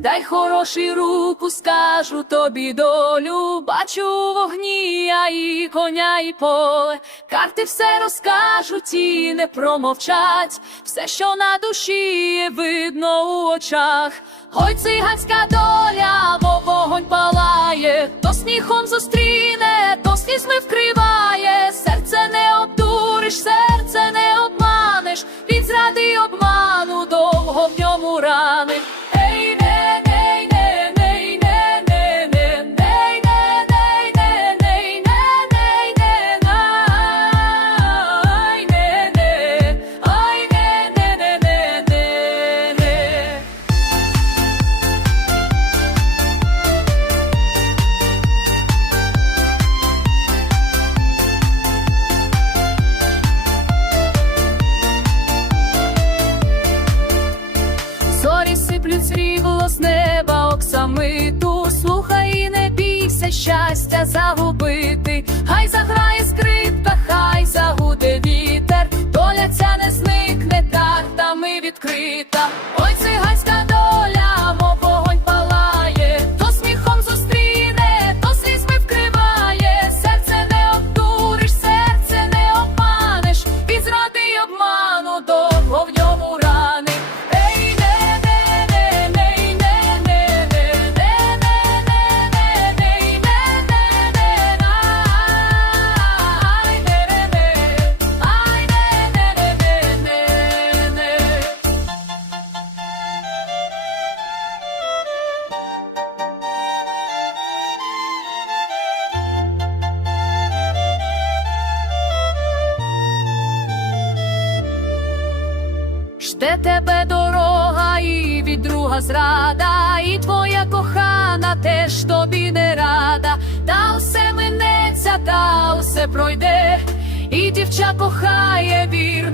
Дай хороший руку, скажу тобі долю, бачу вогні я і коня, і поле. Карти все розкажуть і не промовчать. Все, що на душі є видно у очах. Ой, циганська доля, мов вогонь палає, то сміхом зустріне, то слізьми вкриває. Серце не обдуриш, серце не обманеш, від зради обману довго в ньому рани. Бійся щастя загубити, хай заграє скрипка, хай загуде вітер, доля ця не зникне, так відкрита. ми циганська Жде тебе дорога і від друга зрада, і твоя кохана теж тобі не рада, та все минеться, та усе пройде, і дівча кохає молоде.